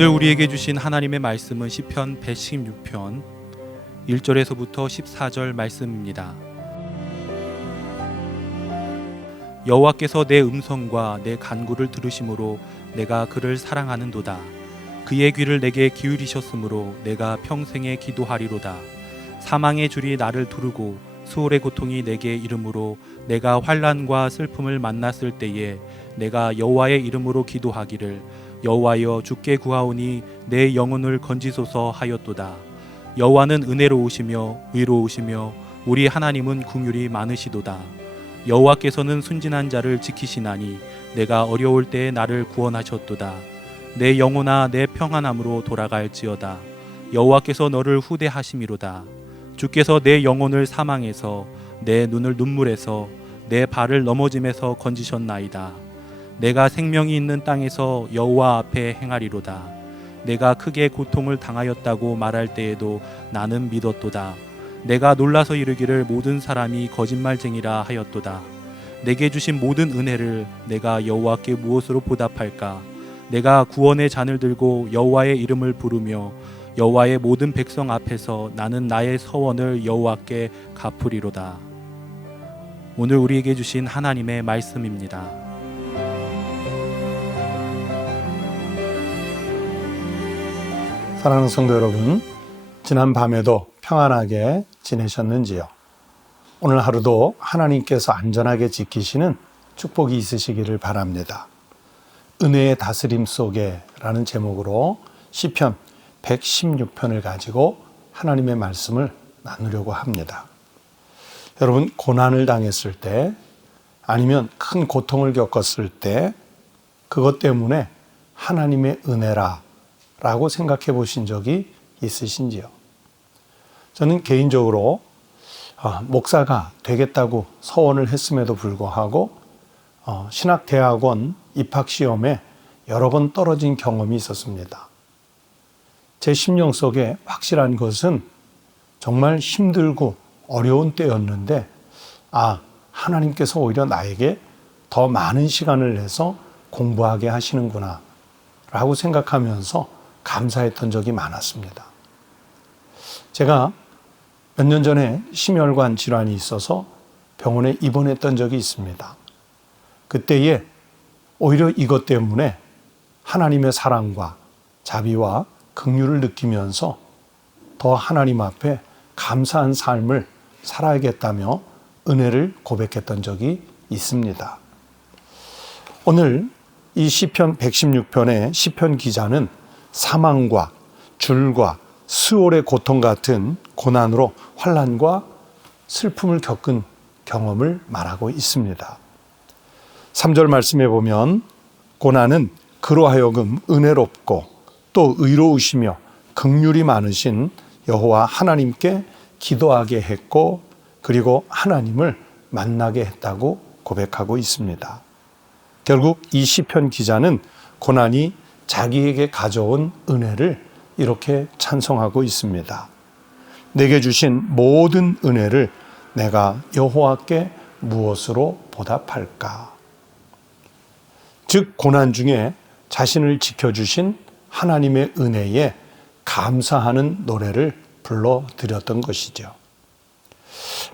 오늘 우리에게 주신 하나님의 말씀은 시편 116편 1절에서부터 14절 말씀입니다. 여호와께서 내 음성과 내 간구를 들으심으로 내가 그를 사랑하는도다. 그의 귀를 내게 기울이셨으므로 내가 평생에 기도하리로다. 사망의 줄이 나를 두르고 수월의 고통이 내게 이름으로 내가 환난과 슬픔을 만났을 때에 내가 여호와의 이름으로 기도하기를 여호와여 주께 구하오니 내 영혼을 건지소서 하였도다. 여호와는 은혜로우시며 의로우시며 우리 하나님은 긍휼이 많으시도다. 여호와께서는 순진한 자를 지키시나니 내가 어려울 때에 나를 구원하셨도다. 내 영혼아 내 평안함으로 돌아갈지어다. 여호와께서 너를 후대하심이로다. 주께서 내 영혼을 사망에서 내 눈을 눈물에서 내 발을 넘어짐에서 건지셨나이다. 내가 생명이 있는 땅에서 여호와 앞에 행하리로다. 내가 크게 고통을 당하였다고 말할 때에도 나는 믿었도다. 내가 놀라서 이르기를 모든 사람이 거짓말쟁이라 하였도다. 내게 주신 모든 은혜를 내가 여호와께 무엇으로 보답할까? 내가 구원의 잔을 들고 여호와의 이름을 부르며 여호와의 모든 백성 앞에서 나는 나의 서원을 여호와께 갚으리로다. 오늘 우리에게 주신 하나님의 말씀입니다. 사랑하는 성도 여러분, 지난 밤에도 평안하게 지내셨는지요? 오늘 하루도 하나님께서 안전하게 지키시는 축복이 있으시기를 바랍니다. 은혜의 다스림 속에 라는 제목으로 시편 116편을 가지고 하나님의 말씀을 나누려고 합니다. 여러분, 고난을 당했을 때 아니면 큰 고통을 겪었을 때 그것 때문에 하나님의 은혜라 라고 생각해 보신 적이 있으신지요? 저는 개인적으로 목사가 되겠다고 서원을 했음에도 불구하고 신학대학원 입학시험에 여러 번 떨어진 경험이 있었습니다. 제 심령 속에 확실한 것은 정말 힘들고 어려운 때였는데 하나님께서 오히려 나에게 더 많은 시간을 내서 공부하게 하시는구나 라고 생각하면서 감사했던 적이 많았습니다. 제가 몇 년 전에 심혈관 질환이 있어서 병원에 입원했던 적이 있습니다. 그때에 오히려 이것 때문에 하나님의 사랑과 자비와 긍휼을 느끼면서 더 하나님 앞에 감사한 삶을 살아야겠다며 은혜를 고백했던 적이 있습니다. 오늘 이 시편 116편의 시편 기자는 사망과 줄과 수월의 고통 같은 고난으로 환난과 슬픔을 겪은 경험을 말하고 있습니다. 3절 말씀에 보면 고난은 그로 하여금 은혜롭고 또 의로우시며 긍휼이 많으신 여호와 하나님께 기도하게 했고 그리고 하나님을 만나게 했다고 고백하고 있습니다. 결국 이 시편 기자는 고난이 자기에게 가져온 은혜를 이렇게 찬송하고 있습니다. 내게 주신 모든 은혜를 내가 여호와께 무엇으로 보답할까? 즉 고난 중에 자신을 지켜주신 하나님의 은혜에 감사하는 노래를 불러드렸던 것이죠.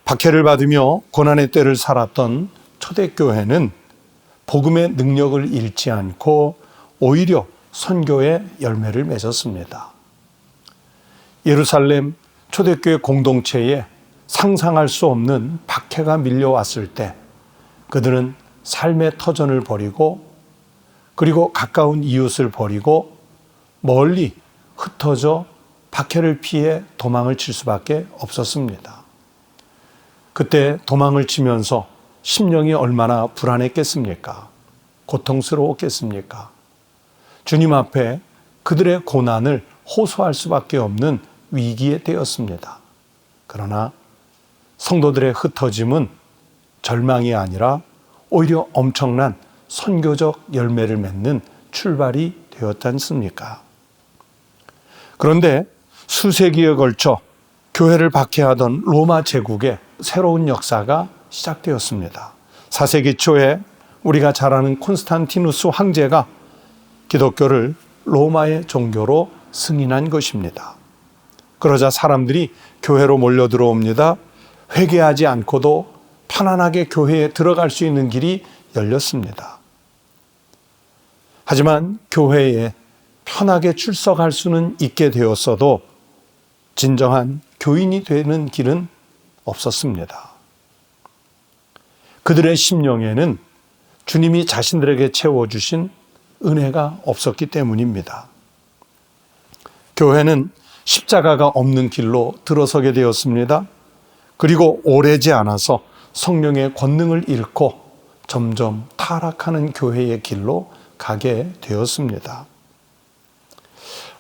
박해를 받으며 고난의 때를 살았던 초대교회는 복음의 능력을 잃지 않고 오히려 선교의 열매를 맺었습니다. 예루살렘 초대교회 공동체에 상상할 수 없는 박해가 밀려왔을 때 그들은 삶의 터전을 버리고 그리고 가까운 이웃을 버리고 멀리 흩어져 박해를 피해 도망을 칠 수밖에 없었습니다. 그때 도망을 치면서 심령이 얼마나 불안했겠습니까? 고통스러웠겠습니까? 주님 앞에 그들의 고난을 호소할 수밖에 없는 위기에 되었습니다. 그러나 성도들의 흩어짐은 절망이 아니라 오히려 엄청난 선교적 열매를 맺는 출발이 되었지 않습니까? 그런데 수세기에 걸쳐 교회를 박해하던 로마 제국의 새로운 역사가 시작되었습니다. 4세기 초에 우리가 잘 아는 콘스탄티누스 황제가 기독교를 로마의 종교로 승인한 것입니다. 그러자 사람들이 교회로 몰려 들어옵니다. 회개하지 않고도 편안하게 교회에 들어갈 수 있는 길이 열렸습니다. 하지만 교회에 편하게 출석할 수는 있게 되었어도 진정한 교인이 되는 길은 없었습니다. 그들의 심령에는 주님이 자신들에게 채워주신 은혜가 없었기 때문입니다. 교회는 십자가가 없는 길로 들어서게 되었습니다. 그리고 오래지 않아서 성령의 권능을 잃고 점점 타락하는 교회의 길로 가게 되었습니다.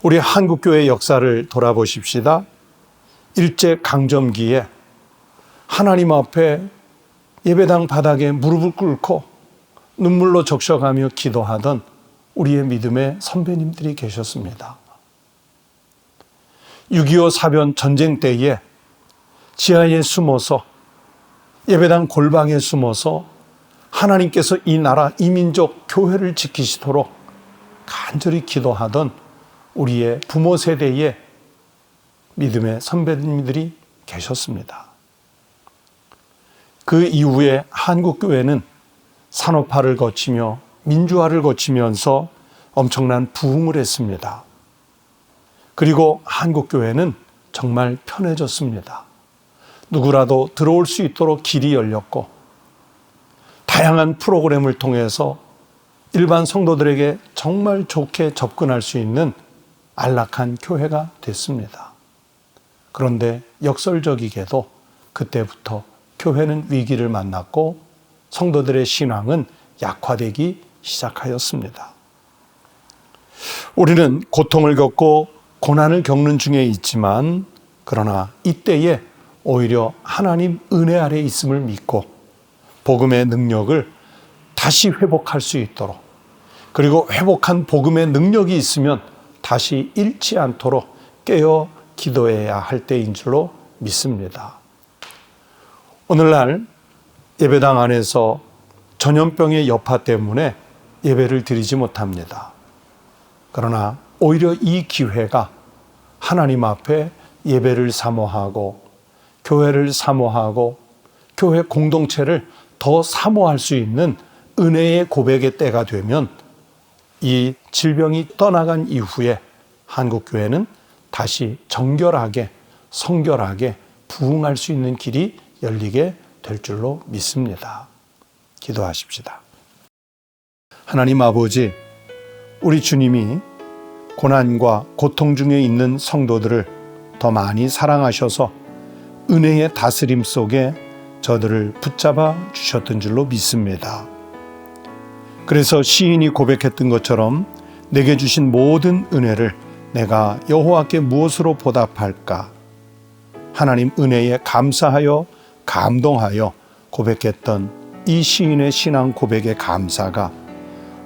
우리 한국교회 역사를 돌아보십시다. 일제강점기에 하나님 앞에 예배당 바닥에 무릎을 꿇고 눈물로 적셔가며 기도하던 우리의 믿음의 선배님들이 계셨습니다. 6.25 사변 전쟁 때에 지하에 숨어서 예배당 골방에 숨어서 하나님께서 이 나라, 이 민족, 교회를 지키시도록 간절히 기도하던 우리의 부모 세대의 믿음의 선배님들이 계셨습니다. 그 이후에 한국교회는 산업화를 거치며 민주화를 거치면서 엄청난 부흥을 했습니다. 그리고 한국교회는 정말 편해졌습니다. 누구라도 들어올 수 있도록 길이 열렸고 다양한 프로그램을 통해서 일반 성도들에게 정말 좋게 접근할 수 있는 안락한 교회가 됐습니다. 그런데 역설적이게도 그때부터 교회는 위기를 만났고 성도들의 신앙은 약화되기 시작하였습니다. 우리는 고통을 겪고 고난을 겪는 중에 있지만 그러나 이때에 오히려 하나님 은혜 아래 있음을 믿고 복음의 능력을 다시 회복할 수 있도록 그리고 회복한 복음의 능력이 있으면 다시 잃지 않도록 깨어 기도해야 할 때인 줄로 믿습니다. 오늘날 예배당 안에서 전염병의 여파 때문에 예배를 드리지 못합니다. 그러나 오히려 이 기회가 하나님 앞에 예배를 사모하고 교회를 사모하고 교회 공동체를 더 사모할 수 있는 은혜의 고백의 때가 되면 이 질병이 떠나간 이후에 한국교회는 다시 정결하게 성결하게 부흥할 수 있는 길이 열리게 될 줄로 믿습니다. 기도하십시다. 하나님 아버지, 우리 주님이 고난과 고통 중에 있는 성도들을 더 많이 사랑하셔서 은혜의 다스림 속에 저들을 붙잡아 주셨던 줄로 믿습니다. 그래서 시인이 고백했던 것처럼 내게 주신 모든 은혜를 내가 여호와께 무엇으로 보답할까? 하나님 은혜에 감사하여 감동하여 고백했던 이 시인의 신앙 고백의 감사가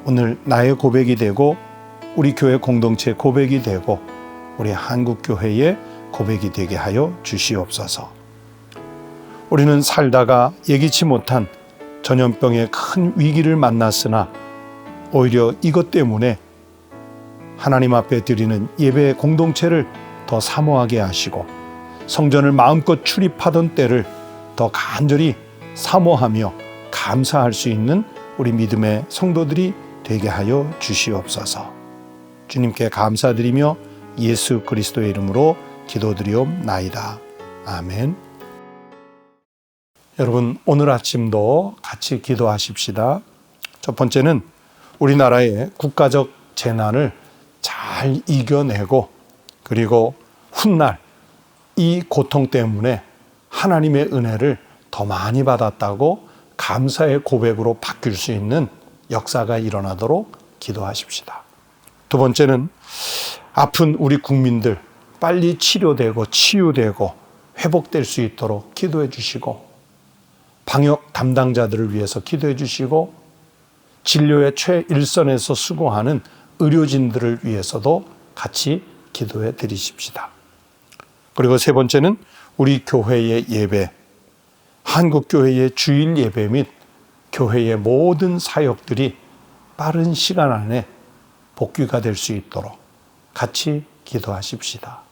오늘 나의 고백이 되고 우리 교회 공동체의 고백이 되고 우리 한국교회의 고백이 되게 하여 주시옵소서. 우리는 살다가 예기치 못한 전염병의 큰 위기를 만났으나 오히려 이것 때문에 하나님 앞에 드리는 예배 공동체를 더 사모하게 하시고 성전을 마음껏 출입하던 때를 더 간절히 사모하며 감사할 수 있는 우리 믿음의 성도들이 되게 하여 주시옵소서. 주님께 감사드리며 예수 그리스도의 이름으로 기도드리옵나이다. 아멘. 여러분, 오늘 아침도 같이 기도하십시다. 첫 번째는 우리나라의 국가적 재난을 잘 이겨내고 그리고 훗날 이 고통 때문에 하나님의 은혜를 더 많이 받았다고 감사의 고백으로 바뀔 수 있는 역사가 일어나도록 기도하십시다. 두 번째는 아픈 우리 국민들 빨리 치료되고 치유되고 회복될 수 있도록 기도해 주시고 방역 담당자들을 위해서 기도해 주시고 진료의 최일선에서 수고하는 의료진들을 위해서도 같이 기도해 드리십시다. 그리고 세 번째는 우리 교회의 예배, 한국교회의 주일 예배 및 교회의 모든 사역들이 빠른 시간 안에 복귀가 될 수 있도록 같이 기도하십시다.